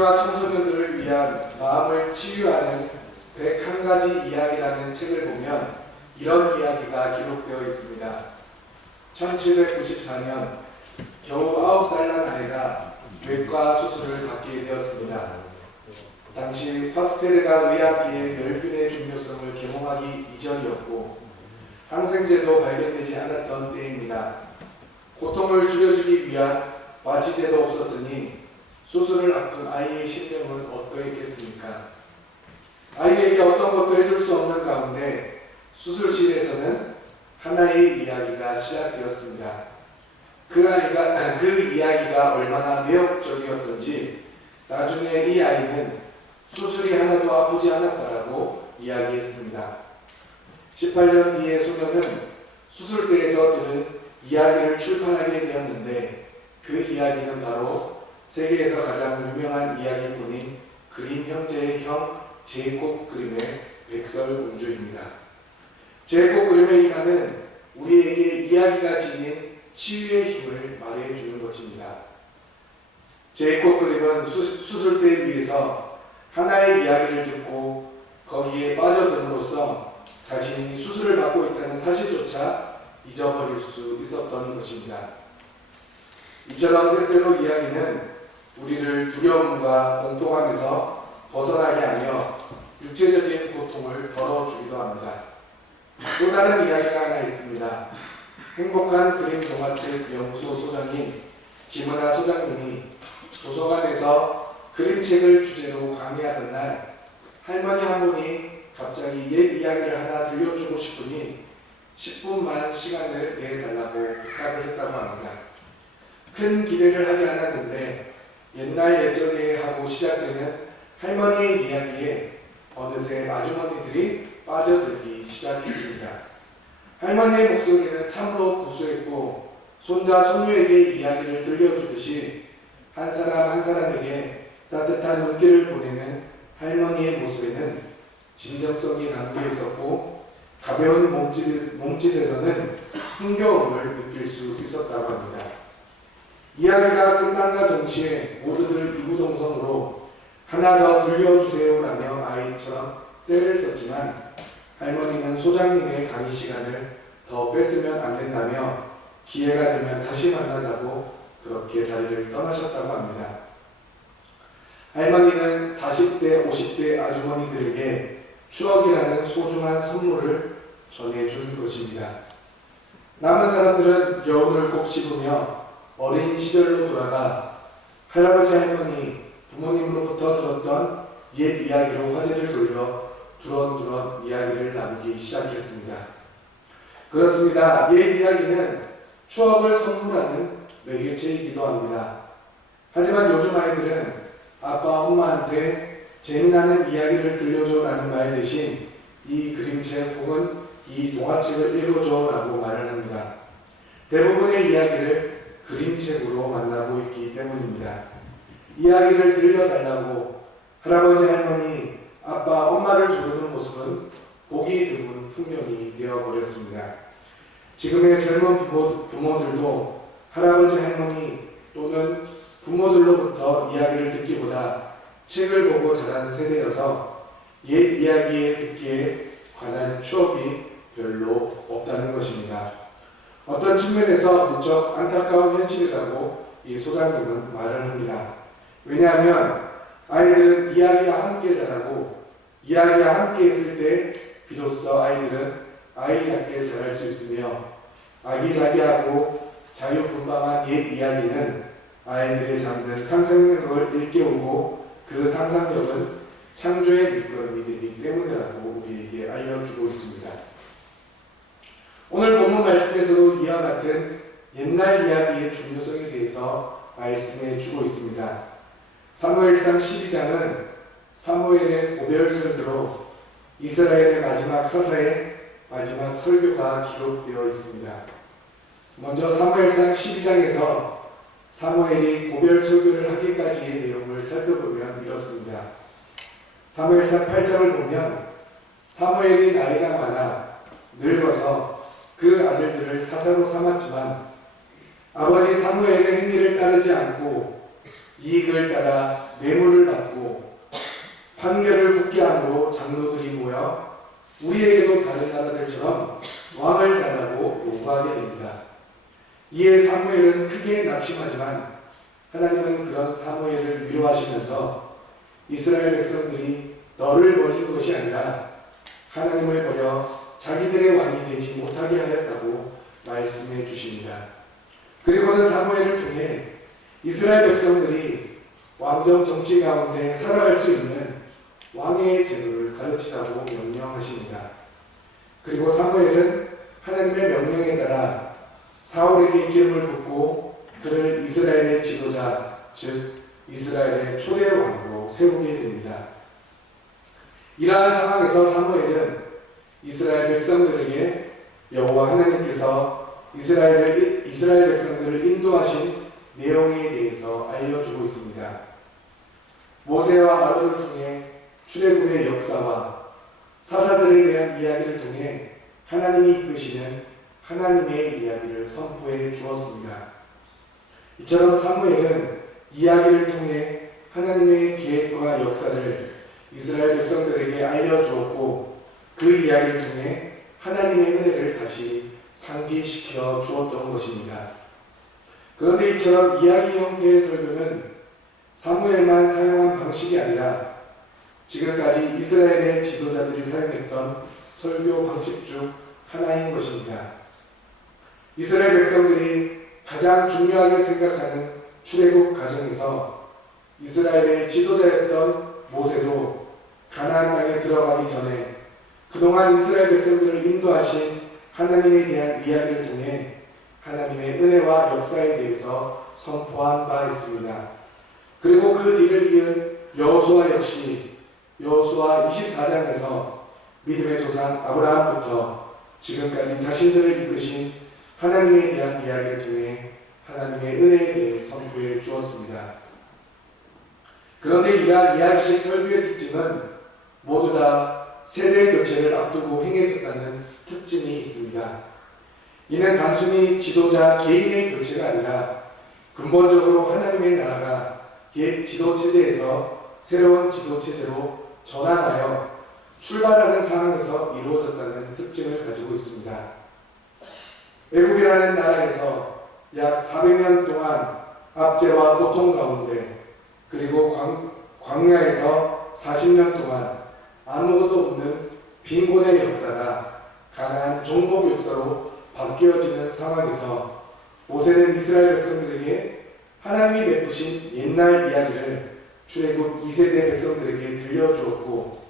어린이와 청소년들을 위한 마음을 치유하는 101가지 이야기라는 책을 보면 이런 이야기가 기록되어 있습니다. 1794년 겨우 9살 난 아이가 외과 수술을 받게 되었습니다. 당시 파스테르가 의학계의 멸균의 중요성을 계몽하기 이전이었고 항생제도 발견되지 않았던 때입니다. 고통을 줄여주기 위한 마취제도 없었으니 수술을 앞둔 아이의 심정은 어떠했겠습니까? 아이에게 어떤 것도 해줄 수 없는 가운데 수술실에서는 하나의 이야기가 시작되었습니다. 그 이야기가 얼마나 매혹적이었던지 나중에 이 아이는 수술이 하나도 아프지 않았다라고 이야기했습니다. 18년 뒤에 소녀는 수술대에서 들은 이야기를 출판하게 되었는데 그 이야기는 바로 세계에서 가장 유명한 이야기꾼인 그림 형제의 형 제이콥 그림의 백설공주입니다. 제이콥 그림의 일화는 우리에게 이야기가 지닌 치유의 힘을 말해주는 것입니다. 제이콥 그림은 수술대 위에서 하나의 이야기를 듣고 거기에 빠져듦으로써 자신이 수술을 받고 있다는 사실조차 잊어버릴 수 있었던 것입니다. 이처럼 때때로 이야기는 우리를 두려움과 공포감에서 벗어나게 하며 육체적인 고통을 덜어주기도 합니다. 또 다른 이야기가 하나 있습니다. 행복한 그림 동화책 연구소 소장인 김은하 소장님이 도서관에서 그림책을 주제로 강의하던 날 할머니 한 분이 갑자기 옛 이야기를 하나 들려주고 싶으니 10분만 시간을 내달라고 부탁을 했다고 합니다. 큰 기대를 하지 않았는데 옛날 옛적에 하고 시작되는 할머니의 이야기에 어느새 아주머니들이 빠져들기 시작했습니다. 할머니의 목소리는 참으로 구수했고 손자 손녀에게 이야기를 들려주듯이 한 사람 한 사람에게 따뜻한 눈길을 보내는 할머니의 모습에는 진정성이 담겨 있었고 가벼운 몸짓에서는 흥겨움을 느낄 수 있었다고 합니다. 이야기가 끝남과 동시에 모두들 이구동성으로 하나 더 들려주세요라며 아이처럼 떼를 썼지만 할머니는 소장님의 강의 시간을 더 뺏으면 안 된다며 기회가 되면 다시 만나자고 그렇게 자리를 떠나셨다고 합니다. 할머니는 40대, 50대 아주머니들에게 추억이라는 소중한 선물을 전해준 것입니다. 남은 사람들은 여운을 곱씹으며 어린 시절로 돌아가 할아버지 할머니, 부모님으로부터 들었던 옛 이야기로 화제를 돌려 두런두런 이야기를 나누기 시작했습니다. 그렇습니다. 옛 이야기는 추억을 선물하는 매개체이기도 합니다. 하지만 요즘 아이들은 아빠, 엄마한테 재미나는 이야기를 들려줘 라는 말 대신 이 그림책 혹은 이 동화책을 읽어줘 라고 말을 합니다. 대부분의 이야기를 그림책으로 만나고 있기 때문입니다. 이야기를 들려달라고 할아버지, 할머니, 아빠, 엄마를 조르는 모습은 보기 드문 풍경이 되어버렸습니다. 지금의 젊은 부모들도 할아버지, 할머니 또는 부모들로부터 이야기를 듣기보다 책을 보고 자란 세대여서 옛 이야기에 듣기에 관한 추억이 별로 없다는 것입니다. 어떤 측면에서 무척 안타까운 현실이라고 이 소장님은 말을 합니다. 왜냐하면 아이들은 이야기와 함께 자라고 이야기와 함께 있을 때 비로소 아이들은 아이답게 자랄 수 있으며 아기자기하고 자유분방한 옛 이야기는 아이들의 잠든 상상력을 일깨우고 그 상상력은 창조의 밑거름이 되기 때문이라고 우리에게 알려주고 있습니다. 오늘 본문 말씀에서도 이와 같은 옛날 이야기의 중요성에 대해서 말씀해 주고 있습니다. 사무엘상 12장은 사무엘의 고별 설교로 이스라엘의 마지막 사사의 마지막 설교가 기록되어 있습니다. 먼저 사무엘상 12장에서 사무엘이 고별 설교를 하기까지의 내용을 살펴보면 이렇습니다. 사무엘상 8장을 보면 사무엘이 나이가 많아 늙어서 그 아들들을 사사로 삼았지만 아버지 사무엘의 행위를 따르지 않고 이익을 따라 뇌물을 받고 판결을 굳게 함으로 장로들이 모여 우리에게도 다른 나라들처럼 왕을 달라고 요구하게 됩니다. 이에 사무엘은 크게 낙심하지만 하나님은 그런 사무엘을 위로하시면서 이스라엘 백성들이 너를 버린 것이 아니라 하나님을 버려 자기들의 왕이 되지 못하게 하였다고 말씀해 주십니다. 그리고는 사무엘을 통해 이스라엘 백성들이 왕정 정치 가운데 살아갈 수 있는 왕의 제도를 가르치라고 명령하십니다. 그리고 사무엘은 하나님의 명령에 따라 사울에게 기름을 붓고 그를 이스라엘의 지도자, 즉 이스라엘의 초대 왕으로 세우게 됩니다. 이러한 상황에서 사무엘은 이스라엘 백성들에게 여호와 하나님께서 이스라엘 백성들을 인도하신 내용에 대해서 알려주고 있습니다. 모세와 아론을 통해 출애굽의 역사와 사사들에 대한 이야기를 통해 하나님이 이끄시는 하나님의 이야기를 선포해 주었습니다. 이처럼 사무엘은 이야기를 통해 하나님의 계획과 역사를 이스라엘 백성들에게 알려주었고 그 이야기를 통해 하나님의 은혜를 다시 상기시켜 주었던 것입니다. 그런데 이처럼 이야기 형태의 설교는 사무엘만 사용한 방식이 아니라 지금까지 이스라엘의 지도자들이 사용했던 설교 방식 중 하나인 것입니다. 이스라엘 백성들이 가장 중요하게 생각하는 출애굽 과정에서 이스라엘의 지도자였던 모세도 가나안 땅에 들어가기 전에 그동안 이스라엘 백성들을 인도하신 하나님에 대한 이야기를 통해 하나님의 은혜와 역사에 대해서 선포한 바 있습니다. 그리고 그 뒤를 이은 여호수아 역시 여호수아 24장에서 믿음의 조상 아브라함부터 지금까지 자신들을 이끄신 하나님에 대한 이야기를 통해 하나님의 은혜에 대해 선포해 주었습니다. 그런데 이러한 이야기식 설교의 특징은 모두 다 세대 교체를 앞두고 행해졌다는 특징이 있습니다. 이는 단순히 지도자 개인의 교체가 아니라 근본적으로 하나님의 나라가 옛 지도체제에서 새로운 지도체제로 전환하여 출발하는 상황에서 이루어졌다는 특징을 가지고 있습니다. 애굽이라는 나라에서 약 400년 동안 압제와 고통 가운데 그리고 광야에서 40년 동안 아무것도 없는 빈곤의 역사가 가나안 종복 역사로 바뀌어지는 상황에서 모세는 이스라엘 백성들에게 하나님이 베푸신 옛날 이야기를 출애굽 2세대 백성들에게 들려주었고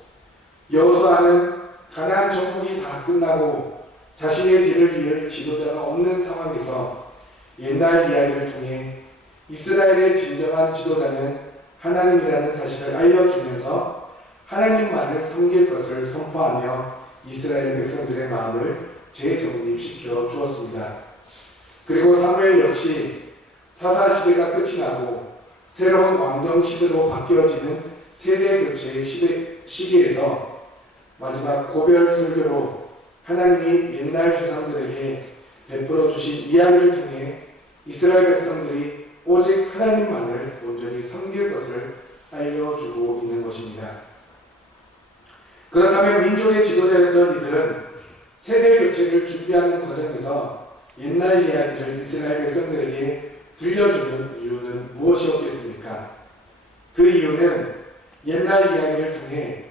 여호수아는 가나안 정복이 다 끝나고 자신의 뒤를 이을 지도자가 없는 상황에서 옛날 이야기를 통해 이스라엘의 진정한 지도자는 하나님이라는 사실을 알려주면서 하나님만을 섬길 것을 선포하며 이스라엘 백성들의 마음을 재정립시켜 주었습니다. 그리고 사무엘 역시 사사시대가 끝이 나고 새로운 왕정시대로 바뀌어지는 세대교체의 시기에서 마지막 고별 설교로 하나님이 옛날 조상들에게 베풀어 주신 이야기를 통해 이스라엘 백성들이 오직 하나님만을 온전히 섬길 것을 알려주고 있는 것입니다. 그렇다면 민족의 지도자였던 이들은 세대 교체를 준비하는 과정에서 옛날 이야기를 이스라엘 백성들에게 들려주는 이유는 무엇이었겠습니까? 그 이유는 옛날 이야기를 통해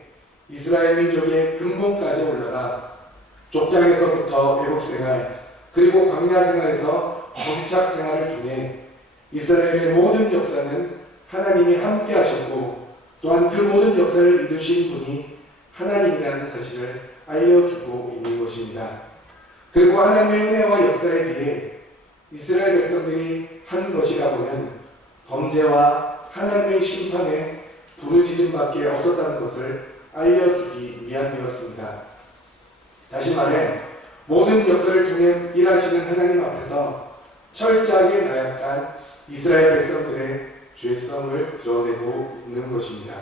이스라엘 민족의 근본까지 올라가 족장에서부터 애국 생활 그리고 광야 생활에서 정착 생활을 통해 이스라엘의 모든 역사는 하나님이 함께 하셨고 또한 그 모든 역사를 이루신 분이 하나님이라는 사실을 알려주고 있는 것입니다. 그리고 하나님의 은혜와 역사에 비해 이스라엘 백성들이 한 것이라고는 범죄와 하나님의 심판에 부르짖음밖에 없었다는 것을 알려주기 위함이었습니다. 다시 말해 모든 역사를 통해 일하시는 하나님 앞에서 철저하게 나약한 이스라엘 백성들의 죄성을 드러내고 있는 것입니다.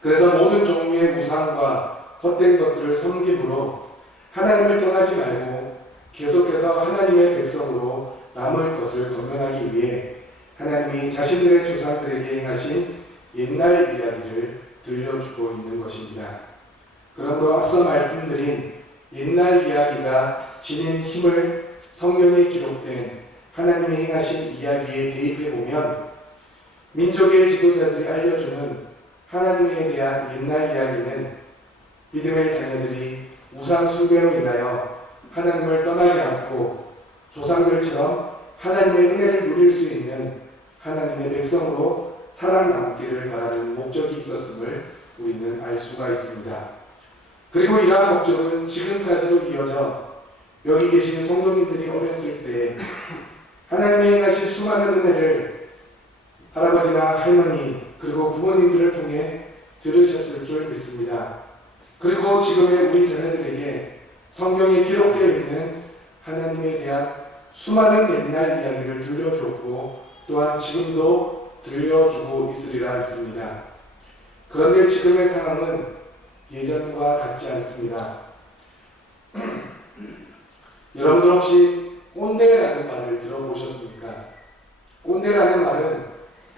그래서 모든 종류의 우상과 헛된 것들을 섬김으로 하나님을 떠나지 말고 계속해서 하나님의 백성으로 남을 것을 건면하기 위해 하나님이 자신들의 조상들에게 행하신 옛날 이야기를 들려주고 있는 것입니다. 그러므로 앞서 말씀드린 옛날 이야기가 지닌 힘을 성경에 기록된 하나님의 행하신 이야기에 대입해보면 민족의 지도자들이 알려주는 하나님에 대한 옛날 이야기는 믿음의 자녀들이 우상 숭배로 인하여 하나님을 떠나지 않고 조상들처럼 하나님의 은혜를 누릴 수 있는 하나님의 백성으로 살아남기를 바라는 목적이 있었음을 우리는 알 수가 있습니다. 그리고 이러한 목적은 지금까지도 이어져 여기 계신 성도님들이 어렸을 때 하나님이 행하신 수많은 은혜를 할아버지나 할머니 그리고 부모님들을 통해 들으셨을 줄 믿습니다. 그리고 지금의 우리 자녀들에게 성경에 기록되어 있는 하나님에 대한 수많은 옛날 이야기를 들려주었고 또한 지금도 들려주고 있으리라 믿습니다. 그런데 지금의 상황은 예전과 같지 않습니다. 여러분들 혹시 꼰대라는 말을 들어보셨습니까? 꼰대라는 말은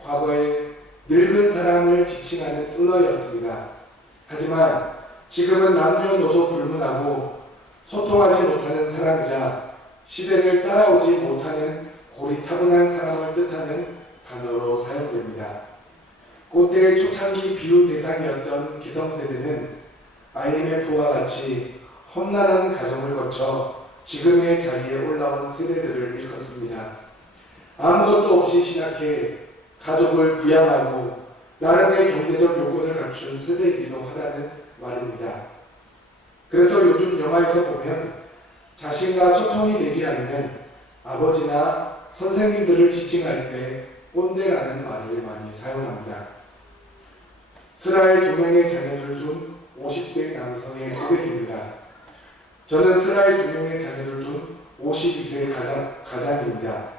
과거에 늙은 사람을 지칭하는 은어였습니다. 하지만 지금은 남녀노소 불문하고 소통하지 못하는 사람이자 시대를 따라오지 못하는 고리타분한 사람을 뜻하는 단어로 사용됩니다. 꼰대의 초창기 비유 대상이었던 기성세대는 IMF와 같이 험난한 과정을 거쳐 지금의 자리에 올라온 세대들을 일컫습니다. 아무것도 없이 시작해 가족을 부양하고 나름의 경제적 요건을 갖춘 세대이기도 하다는 말입니다. 그래서 요즘 영화에서 보면 자신과 소통이 되지 않는 아버지나 선생님들을 지칭할 때 꼰대라는 말을 많이 사용합니다. 슬하에 2명의 자녀를 둔 50대 남성의 고백입니다. 저는 슬하에 2명의 자녀를 둔 52세 가장입니다.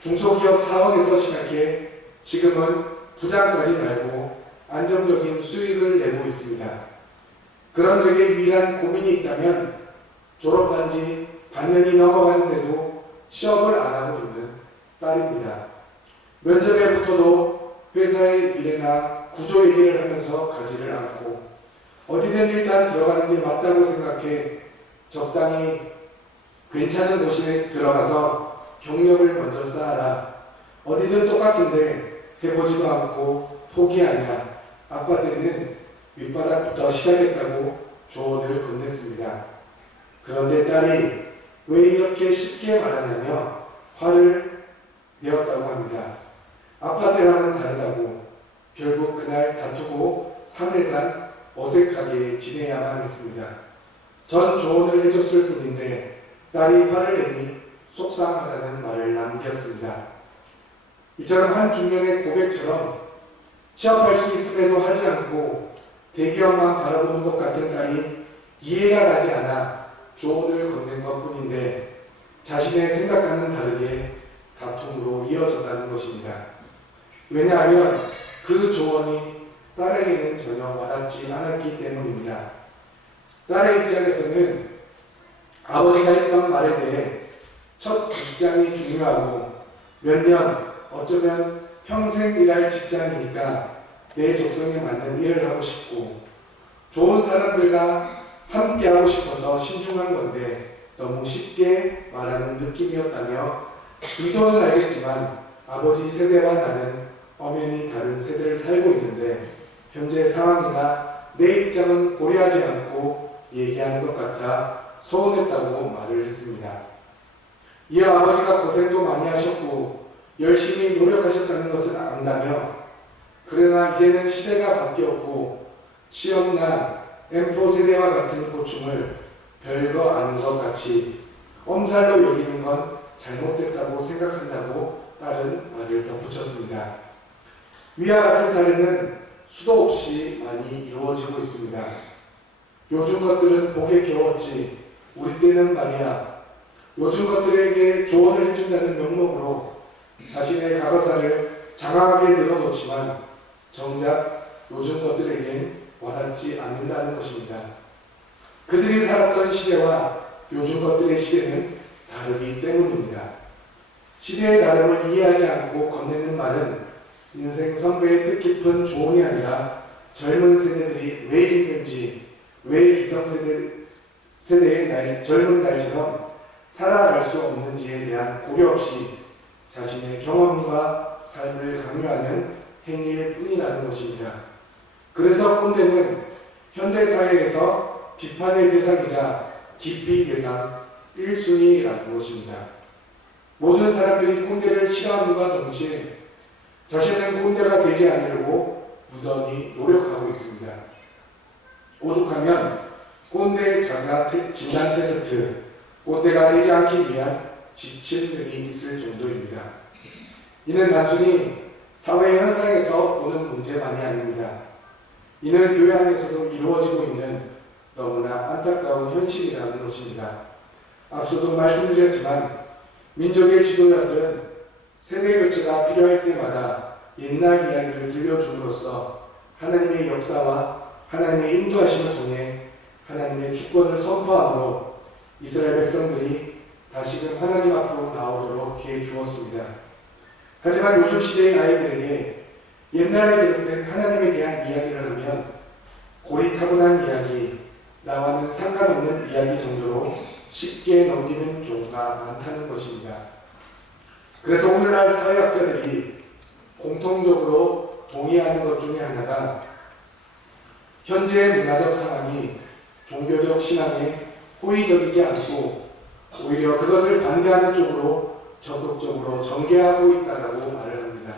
중소기업 사원에서 시작해 지금은 부장까지 달고 안정적인 수익을 내고 있습니다. 그런 적에 유일한 고민이 있다면 졸업한 지 반년이 넘어가는데도 취업을 안 하고 있는 딸입니다. 면접에 붙어도 회사의 미래나 구조 얘기를 하면서 가지를 않고 어디든 일단 들어가는 게 맞다고 생각해 적당히 괜찮은 곳에 들어가서 경력을 먼저 쌓아라. 어디든 똑같은데 해보지도 않고 포기하냐. 아빠 때는 밑바닥부터 시작했다고 조언을 건넸습니다. 그런데 딸이 왜 이렇게 쉽게 말하냐며 화를 내었다고 합니다. 아빠 때랑은 다르다고 결국 그날 다투고 3일간 어색하게 지내야만 했습니다. 전 조언을 해줬을 뿐인데 딸이 화를 내니 속상하다는 말을 남겼습니다. 이처럼 한 중년의 고백처럼 취업할 수 있음에도 하지 않고 대기업만 바라보는 것 같은 딸이 이해가 가지 않아 조언을 건넨 것 뿐인데 자신의 생각과는 다르게 다툼으로 이어졌다는 것입니다. 왜냐하면 그 조언이 딸에게는 전혀 와닿지 않았기 때문입니다. 딸의 입장에서는 아버지가 했던 말에 대해 첫 직장이 중요하고 몇 년, 어쩌면 평생 일할 직장이니까 내 적성에 맞는 일을 하고 싶고 좋은 사람들과 함께 하고 싶어서 신중한 건데 너무 쉽게 말하는 느낌이었다며 의도는 알겠지만 아버지 세대와 나는 엄연히 다른 세대를 살고 있는데 현재 상황이나 내 입장은 고려하지 않고 얘기하는 것 같아 서운했다고 말을 했습니다. 이어 아버지가 고생도 많이 하셨고 열심히 노력하셨다는 것은 안다며 그러나 이제는 시대가 바뀌었고 취업난, M4 세대와 같은 고충을 별거 아닌 것 같이 엄살로 여기는 건 잘못됐다고 생각한다고 딸은 말을 덧붙였습니다. 위와 같은 사례는 수도 없이 많이 이루어지고 있습니다. 요즘 것들은 복에 겨웠지 우리 때는 말이야. 요즘 것들에게 조언을 해준다는 명목으로 자신의 과거사를 장황하게 늘어놓지만 정작 요즘 것들에겐 와닿지 않는다는 것입니다. 그들이 살았던 시대와 요즘 것들의 시대는 다르기 때문입니다. 시대의 나름을 이해하지 않고 건네는 말은 인생 선배의 뜻깊은 조언이 아니라 젊은 세대들이 왜 힘든지, 왜 기성세대의 젊은 날처럼 살아갈 수 없는지에 대한 고려 없이 자신의 경험과 삶을 강요하는 행위일 뿐이라는 것입니다. 그래서 꼰대는 현대사회에서 비판의 대상이자 기피 대상 1순위라는 것입니다. 모든 사람들이 꼰대를 싫어함과 동시에 자신은 꼰대가 되지 않으려고 무던히 노력하고 있습니다. 오죽하면 꼰대 자가 진단 테스트, 꼰대가 되지 않기 위한 지침 등이 있을 정도입니다. 이는 단순히 사회 현상에서 오는 문제만이 아닙니다. 이는 교회 안에서도 이루어지고 있는 너무나 안타까운 현실이라는 것입니다. 앞서도 말씀드렸지만 민족의 지도자들은 세대 교체가 필요할 때마다 옛날 이야기를 들려줌으로써 하나님의 역사와 하나님의 인도하심을 통해 하나님의 주권을 선포함으로 이스라엘 백성들이 다시금 하나님 앞으로 나오도록 해 주었습니다. 하지만 요즘 시대의 아이들에게 옛날에 기록된 하나님에 대한 이야기를 하면 고리타분한 이야기, 나와는 상관없는 이야기 정도로 쉽게 넘기는 경우가 많다는 것입니다. 그래서 오늘날 사회학자들이 공통적으로 동의하는 것 중에 하나가 현재 문화적 상황이 종교적 신앙에 호의적이지 않고 오히려 그것을 반대하는 쪽으로 적극적으로 전개하고 있다고 말을 합니다.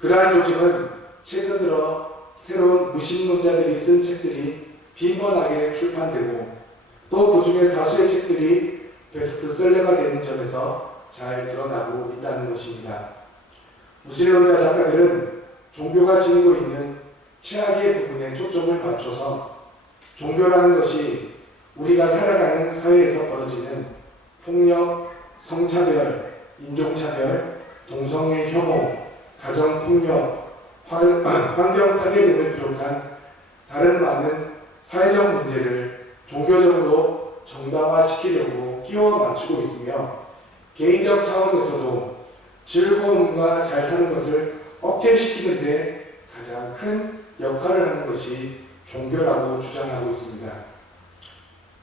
그러한 조짐은 최근 들어 새로운 무신론자들이 쓴 책들이 빈번하게 출판되고 또 그 중에 다수의 책들이 베스트셀러가 되는 점에서 잘 드러나고 있다는 것입니다. 무신론자 작가들은 종교가 지니고 있는 최악의 부분에 초점을 맞춰서 종교라는 것이 우리가 살아가는 사회에서 벌어지는 폭력, 성차별, 인종차별, 동성애 혐오, 가정폭력, 환경 파괴 등을 비롯한 다른 많은 사회적 문제를 종교적으로 정당화시키려고 끼워 맞추고 있으며 개인적 차원에서도 즐거움과 잘 사는 것을 억제시키는 데 가장 큰 역할을 하는 것이 종교라고 주장하고 있습니다.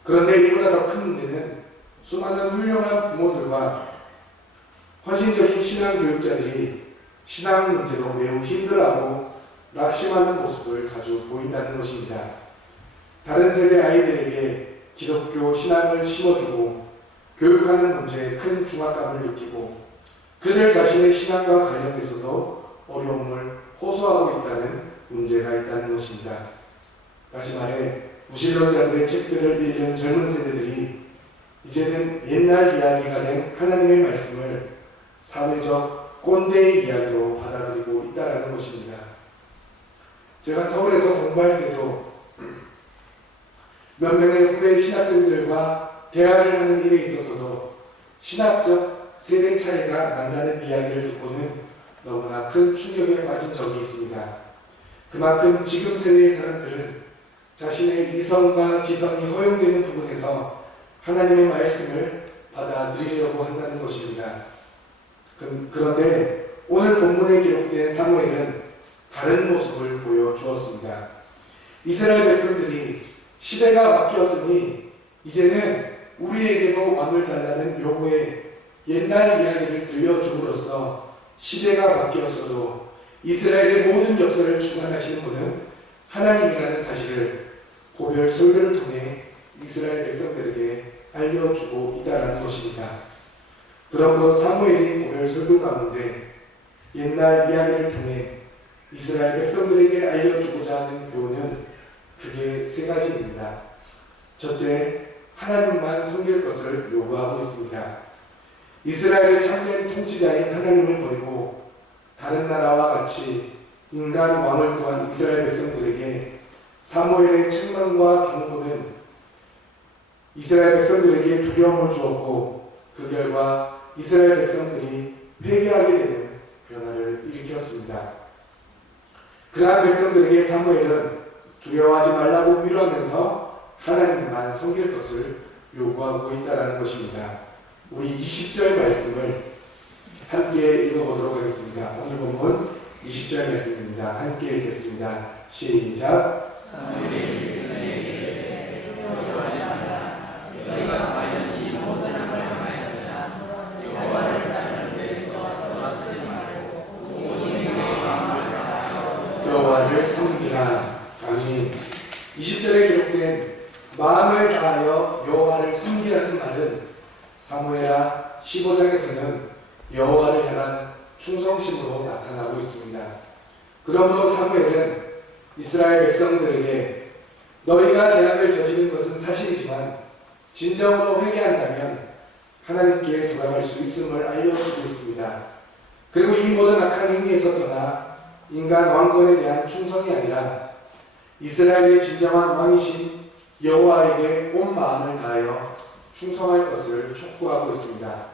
그런데 이보다 더 큰 문제는 수많은 훌륭한 부모들과 헌신적인 신앙 교육자들이 신앙 문제로 매우 힘들어하고 낙심하는 모습을 자주 보인다는 것입니다. 다른 세대 아이들에게 기독교 신앙을 심어주고 교육하는 문제에 큰 중압감을 느끼고 그들 자신의 신앙과 관련해서도 어려움을 호소하고 있다는 문제가 있다는 것입니다. 다시 말해 무신론자들의 책들을 읽는 젊은 세대들이 이제는 옛날 이야기가 된 하나님의 말씀을 사회적 꼰대의 이야기로 받아들이고 있다는 것입니다. 제가 서울에서 공부할 때도 몇 명의 후배 신학생들과 대화를 하는 일에 있어서도 신학적 세대 차이가 난다는 이야기를 듣고는 너무나 큰 충격에 빠진 적이 있습니다. 그만큼 지금 세대의 사람들은 자신의 이성과 지성이 허용되는 부분에서 하나님의 말씀을 받아들이려고 한다는 것입니다. 그런데 오늘 본문에 기록된 사무엘은 다른 모습을 보여주었습니다. 이스라엘 백성들이 시대가 바뀌었으니 이제는 우리에게도 왕을 달라는 요구에 옛날 이야기를 들려줌으로써 시대가 바뀌었어도 이스라엘의 모든 역사를 주관하시는 분은 하나님이라는 사실을 고별 설교를 통해 이스라엘 백성들에게 알려주고 있다는 것입니다. 그러므로 사무엘이 고별 설교 가운데 옛날 이야기를 통해 이스라엘 백성들에게 알려주고자 하는 교훈은 크게 세 가지입니다. 첫째, 하나님만 섬길 것을 요구하고 있습니다. 이스라엘의 참된 통치자인 하나님을 버리고 다른 나라와 같이 인간 왕을 구한 이스라엘 백성들에게 사무엘의 책망과 경고는 이스라엘 백성들에게 두려움을 주었고 그 결과 이스라엘 백성들이 회개하게 되는 변화를 일으켰습니다. 그러한 백성들에게 사무엘은 두려워하지 말라고 위로하면서 하나님만 섬길 것을 요구하고 있다는 것입니다. 우리 20절 말씀을 함께 읽어보도록 하겠습니다. 오늘 본문 20절 말씀입니다. 함께 읽겠습니다. 시작. 여호와를 섬기라. 아멘. 20절에 기록된 마음을 다하여 여호와를 섬기라는 말은 사무엘하 15장에서는 여호와를 향한 충성심으로 나타나고 있습니다. 그러므로 사무엘은 이스라엘 백성들에게 너희가 죄악을 저지른 것은 사실이지만 진정으로 회개한다면 하나님께 돌아갈 수 있음을 알려주고 있습니다. 그리고 이 모든 악한 행위에서 떠나 인간 왕권에 대한 충성이 아니라 이스라엘의 진정한 왕이신 여호와에게 온 마음을 다하여 충성할 것을 촉구하고 있습니다.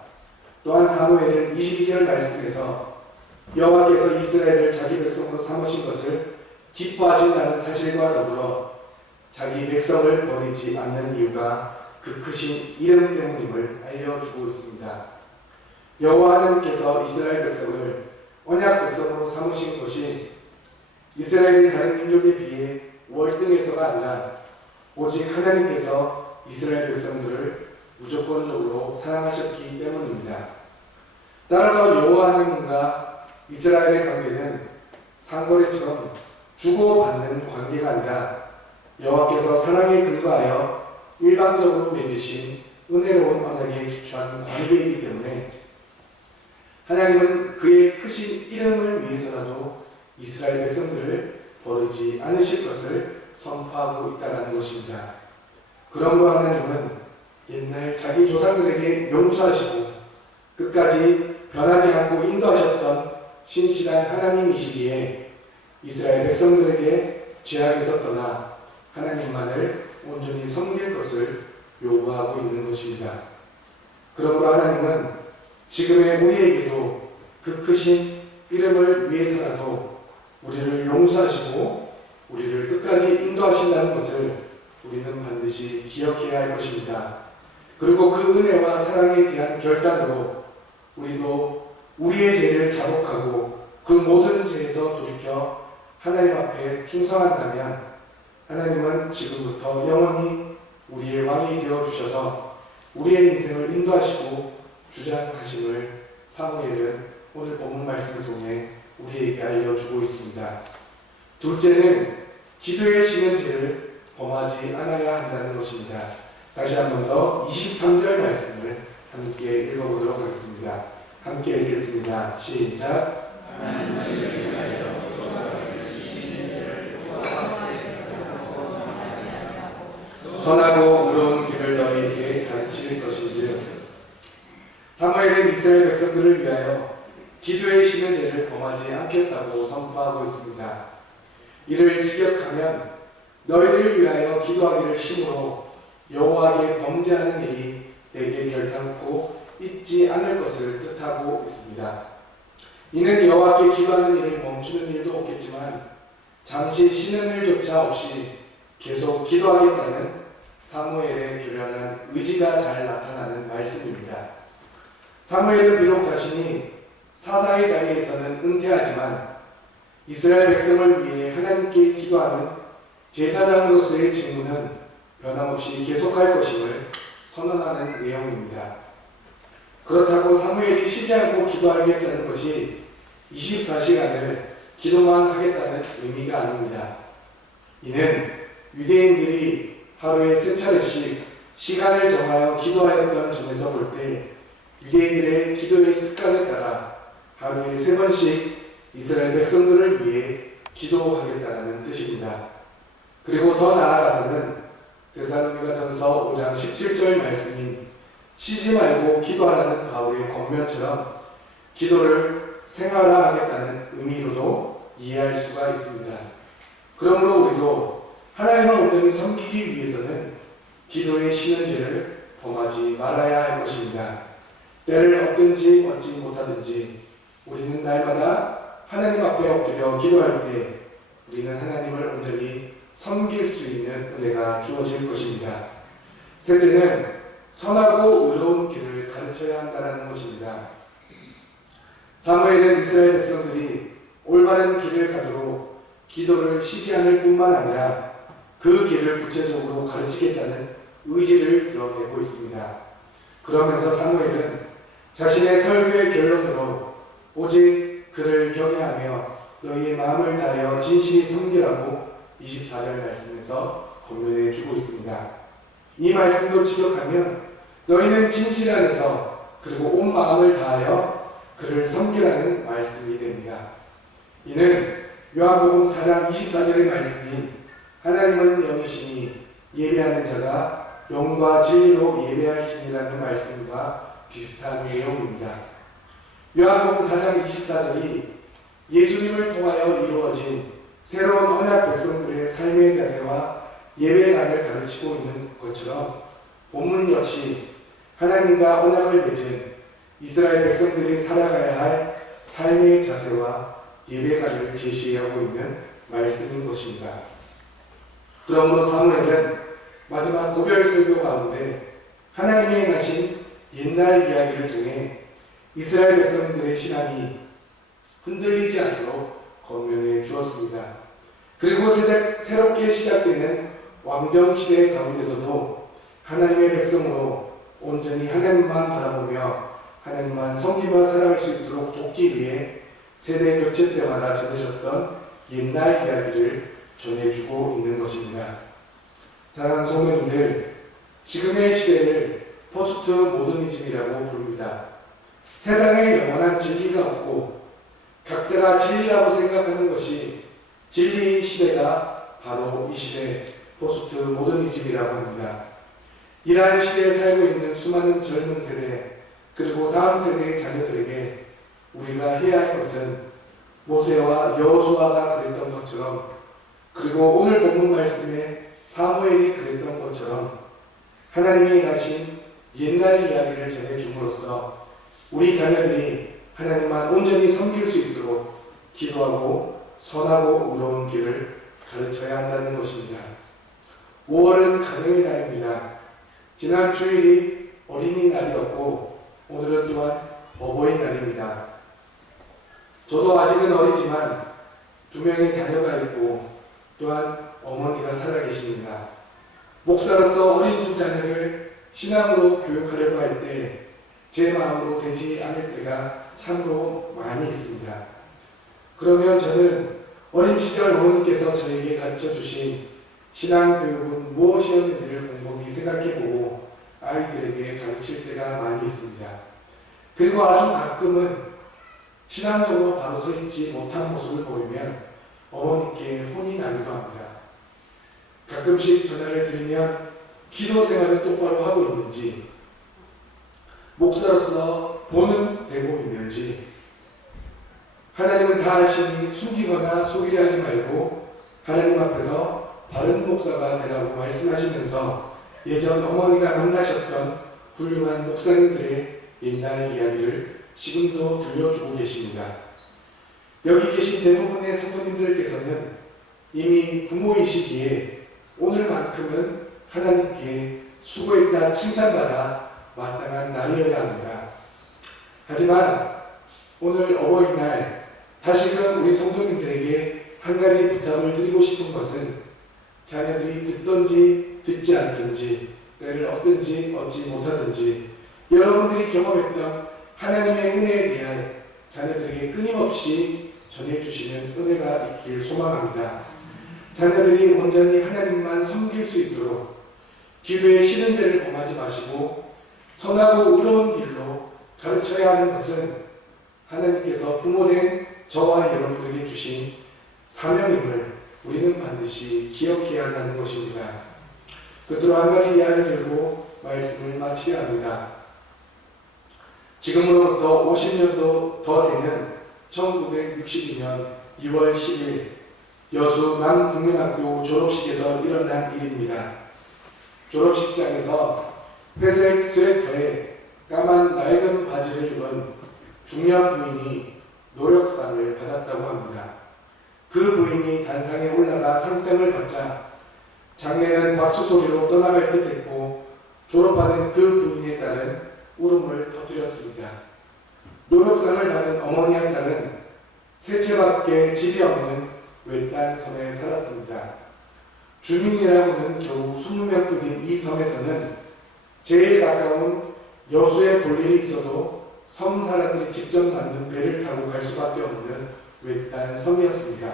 또한 사무엘은 22절 말씀에서 여호와께서 이스라엘을 자기 백성으로 삼으신 것을 기뻐하신다는 사실과 더불어 자기 백성을 버리지 않는 이유가 그 크신 이름 때문임을 알려주고 있습니다. 여호와 하나님께서 이스라엘 백성을 언약 백성으로 삼으신 것이 이스라엘의 다른 민족에 비해 월등해서가 아니라 오직 하나님께서 이스라엘 백성들을 무조건적으로 사랑하셨기 때문입니다. 따라서 여호와 하나님과 이스라엘의 관계는 상거래처럼 주고받는 관계가 아니라 여호와께서 사랑에 근거하여 일방적으로 맺으신 은혜로운 언약에 기초한 관계이기 때문에 하나님은 그의 크신 이름을 위해서라도 이스라엘 백성들을 버리지 않으실 것을 선포하고 있다는 것입니다. 그러므로 하나님은 옛날 자기 조상들에게 용서하시고 끝까지 변하지 않고 인도하셨던 신실한 하나님이시기에 이스라엘 백성들에게 죄악에서 떠나 하나님만을 온전히 섬길 것을 요구하고 있는 것입니다. 그러므로 하나님은 지금의 우리에게도 그 크신 이름을 위해서라도 우리를 용서하시고 우리를 끝까지 인도하신다는 것을 우리는 반드시 기억해야 할 것입니다. 그리고 그 은혜와 사랑에 대한 결단으로 우리도 우리의 죄를 자복하고 그 모든 죄에서 돌이켜 하나님 앞에 충성한다면 하나님은 지금부터 영원히 우리의 왕이 되어 주셔서 우리의 인생을 인도하시고 주장하심을 사무엘은 오늘 본문 말씀을 통해 우리에게 알려주고 있습니다. 둘째는 기도에 지는 죄를 범하지 않아야 한다는 것입니다. 다시 한 번 더 23절 말씀을 함께 읽어보도록 하겠습니다. 함께 읽겠습니다. 시작. 선하고 의로운 길을 너희에게 가르칠 것인즉 사무엘은 이스라엘 백성들을 위하여 기도에 지는 죄를 범하지 않겠다고 선포하고 있습니다. 이를 직역하면 너희를 위하여 기도하기를 심으로 여호와에게 범죄하는 일이 내게 결단코 있지 않을 것을 뜻하고 있습니다. 이는 여호와께 기도하는 일을 멈추는 일도 없겠지만 잠시 쉬는 일조차 없이 계속 기도하겠다는 사무엘의 결연한 의지가 잘 나타나는 말씀입니다. 사무엘은 비록 자신이 사사의 자리에서는 은퇴하지만 이스라엘 백성을 위해 하나님께 기도하는 제사장으로서의 직무는 변함없이 계속할 것임을 선언하는 내용입니다. 그렇다고 사무엘이 쉬지 않고 기도하겠다는 것이 24시간을 기도만 하겠다는 의미가 아닙니다. 이는 유대인들이 하루에 3차례씩 시간을 정하여 기도하였던 점에서 볼 때 유대인들의 기도의 습관에 따라 하루에 3번씩 이스라엘 백성들을 위해 기도하겠다는 뜻입니다. 그리고 더 나아가서는 데살로니가전서 5장 17절 말씀인 쉬지 말고 기도하라는 바울의 권면처럼 기도를 생활화하겠다는 의미로도 이해할 수가 있습니다. 그러므로 우리도 하나님을 온전히 섬기기 위해서는 기도에 쉬는 죄를 범하지 말아야 할 것입니다. 때를 얻든지 얻지 못하든지 우리는 날마다 하나님 앞에 엎드려 기도할 때 우리는 하나님을 온전히 섬길 수 있는 은혜가 주어질 것입니다. 셋째는 선하고 의로운 길을 가르쳐야 한다는 것입니다. 사무엘은 이스라엘 백성들이 올바른 길을 가도록 기도를 쉬지 않을 뿐만 아니라 그 길을 구체적으로 가르치겠다는 의지를 드러내고 있습니다. 그러면서 사무엘은 자신의 설교의 결론으로 오직 그를 경외하며 너희의 마음을 다하여 진실히 섬기라고 24절 말씀에서 권면해 주고 있습니다. 이 말씀도 직역하면 너희는 진실 안에서 그리고 온 마음을 다하여 그를 섬기라는 말씀이 됩니다. 이는 요한복음 4장 24절의 말씀이 하나님은 영이시니 예배하는 자가 영과 진리로 예배할지니라는 말씀과 비슷한 내용입니다. 요한복음 4장 24절이 예수님을 통하여 이루어진 새로운 언약 백성들의 삶의 자세와 예배관을 가르치고 있는 것처럼 본문 역시 하나님과 언약을 맺은 이스라엘 백성들이 살아가야 할 삶의 자세와 예배관을 제시하고 있는 말씀인 것입니다. 그러므로 사무엘은 마지막 고별 설교 가운데 하나님이 행하신 옛날 이야기를 통해 이스라엘 백성들의 신앙이 흔들리지 않도록 권면해 주었습니다. 그리고 새롭게 시작되는 왕정시대 가운데서도 하나님의 백성으로 온전히 하나님만 바라보며 하나님만 섬기며 살아갈 수 있도록 돕기 위해 세대 교체 때마다 전해졌던 옛날 이야기를 전해주고 있는 것입니다. 사랑하는 성도님들, 지금의 시대를 포스트 모더니즘이라고 부릅니다. 세상에 영원한 진리가 없고 각자가 진리라고 생각하는 것이 진리의 시대가 바로 이 시대 포스트 모더니즘이라고 합니다. 이러한 시대에 살고 있는 수많은 젊은 세대 그리고 다음 세대의 자녀들에게 우리가 해야 할 것은 모세와 여호수아가 그랬던 것처럼 그리고 오늘 본문 말씀에 사무엘이 그랬던 것처럼 하나님이 행하신 옛날 이야기를 전해줌으로써 우리 자녀들이 하나님만 온전히 섬길 수 있도록 기도하고 선하고 의로운 길을 가르쳐야 한다는 것입니다. 5월은 가정의 날입니다. 지난 주일이 어린이날이었고 오늘은 또한 어버이날입니다. 저도 아직은 어리지만 2명의 자녀가 있고 또한 어머니가 살아계십니다. 목사로서 어린 2 자녀를 신앙으로 교육하려고 할 때 제 마음으로 되지 않을 때가 참으로 많이 있습니다. 그러면 저는 어린 시절 어머니께서 저에게 가르쳐 주신 신앙교육은 무엇이었는지를 곰곰이 생각해보고 아이들에게 가르칠 때가 많이 있습니다. 그리고 아주 가끔은 신앙적으로 바로 서 있지 못한 모습을 보이면 어머니께 혼이 나기도 합니다. 가끔씩 전화를 드리면 기도 생활을 똑바로 하고 있는지, 목사로서 본은 되고 있는지, 하나님은 다 아시니 숨기거나 속이려 하지 말고 하나님 앞에서 바른 목사가 되라고 말씀하시면서 예전 어머니가 만나셨던 훌륭한 목사님들의 옛날 이야기를 지금도 들려주고 계십니다. 여기 계신 대부분의 성도님들께서는 이미 부모이시기에 오늘만큼은 하나님께 수고했다 칭찬받아 마땅한 날이어야 합니다. 하지만 오늘 어버이날 다시금 우리 성도님들에게 한 가지 부탁을 드리고 싶은 것은 자녀들이 듣든지 듣지 않든지 때를 얻든지 얻지 못하든지 여러분들이 경험했던 하나님의 은혜에 대하여 자녀들에게 끊임없이 전해주시는 은혜가 있길 소망합니다. 자녀들이 온전히 하나님만 섬길 수 있도록 기도의 쉬는 죄를 범하지 마시고 선하고 의로운 길로 가르쳐야 하는 것은 하나님께서 부모된 저와 여러분들에게 주신 사명임을 우리는 반드시 기억해야 한다는 것입니다. 끝으로 한 가지 이야기를 들고 말씀을 마치려 합니다. 지금으로부터 50년도 더 되는 1962년 2월 10일 여수 남국민학교 졸업식에서 일어난 일입니다. 졸업식장에서 회색 스웨터에 까만 낡은 바지를 입은 중년 부인이 노력상을 받았다고 합니다. 그 부인이 단상에 올라가 상장을 받자 장례는 박수 소리로 떠나갈 듯 했고 졸업하는 그 부인의 딸은 울음을 터뜨렸습니다. 노력상을 받은 어머니 한 딸은 세 채밖에 집이 없는 외딴 섬에 살았습니다. 주민이라고는 겨우 20명뿐인 이 섬에서는 제일 가까운 여수에 볼 일이 있어도 섬 사람들이 직접 만든 배를 타고 갈 수밖에 없는 외딴 섬이었습니다.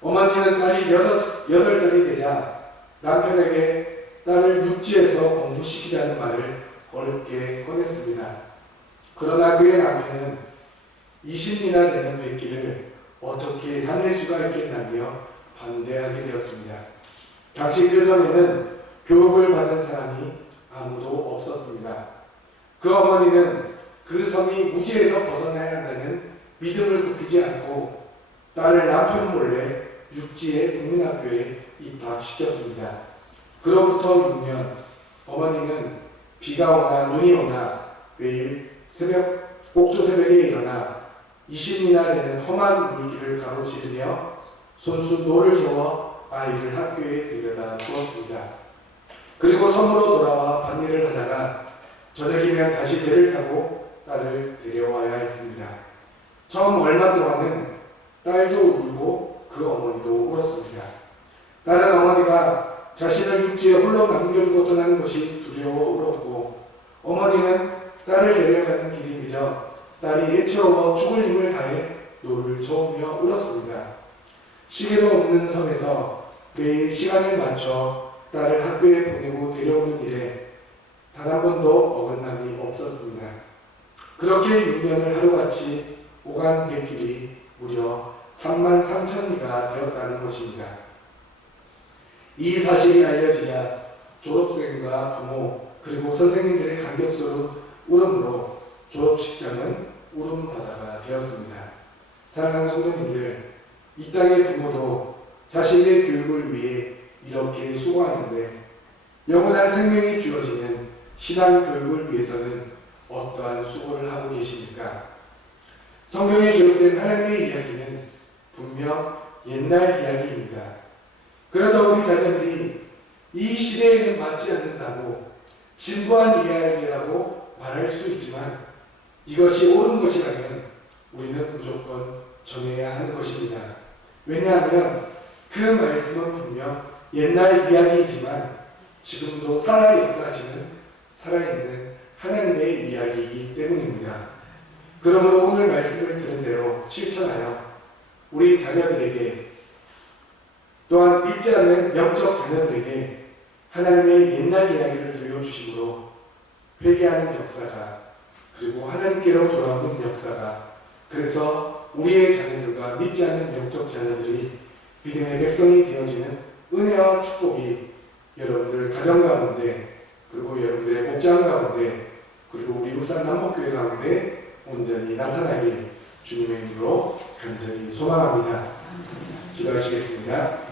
어머니는 딸이 8살이 되자 남편에게 딸을 육지에서 공부시키자는 말을 어렵게 꺼냈습니다. 그러나 그의 남편은 20이나 되는 백기를 어떻게 다닐 수가 있겠다며 반대하게 되었습니다. 당시 그 섬에는 교육을 받은 사람이 아무도 없었습니다. 그 어머니는 그 섬이 무지에서 벗어나야 한다는 믿음을 굽히지 않고 딸을 남편 몰래 육지의 국민학교에 입학시켰습니다. 그로부터 6년, 어머니는 비가 오나 눈이 오나 매일 꼭두 새벽에 일어나 20이나 되는 험한 물길을 가로지르며 손수 노를 저어 아이를 학교에 데려다 주었습니다. 그리고 섬으로 돌아와 밭일을 하다가 저녁이면 다시 배를 타고 딸을 데려와야 했습니다. 처음 얼마 동안은 딸도 울고 그 어머니도 울었습니다. 딸은 어머니가 자신을 육지에 홀로 남겨두고 떠나는 것이 두려워 울었고, 어머니는 딸을 데려가는 길이 늦어 딸이 애처워 죽을 힘을 다해 노를 저으며 울었습니다. 시계도 없는 섬에서 매일 시간을 맞춰 딸을 학교에 보내고 데려오는 일에 단 한 번도 어긋남이 없었습니다. 그렇게 6년을 하루같이 오간 갯길이 무려 33,000리가 되었다는 것입니다. 이 사실이 알려지자 졸업생과 부모 그리고 선생님들의 감격스러운 울음으로 졸업식장은 울음바다가 되었습니다. 사랑하는 성도님들, 이 땅의 부모도 자신의 교육을 위해 이렇게 수고하는데 영원한 생명이 주어지는 신앙 교육을 위해서는 어떠한 수고를 하고 계십니까? 성경에 기록된 하나님의 이야기는 분명 옛날 이야기입니다. 그래서 우리 자녀들이 이 시대에는 맞지 않는다고 진부한 이야기라고 말할 수 있지만 이것이 옳은 것이라면 우리는 무조건 전해야 하는 것입니다. 왜냐하면 그 말씀은 분명 옛날 이야기이지만 지금도 살아 역사하시는 살아있는 하나님의 이야기이기 때문입니다. 그러므로 오늘 말씀을 들은 대로 실천하여 우리 자녀들에게 또한 믿지 않는 영적 자녀들에게 하나님의 옛날 이야기를 들려주심으로 회개하는 역사가 그리고 하나님께로 돌아오는 역사가 그래서 우리의 자녀들과 믿지 않는 영적 자녀들이 믿음의 백성이 되어지는 은혜와 축복이 여러분들 가정 가운데 그리고 여러분들의 목장 가운데 그리고 우리 울산 남목교회 가운데 온전히 나타나길 주님의 이름으로 간절히 소망합니다. 기도하시겠습니다.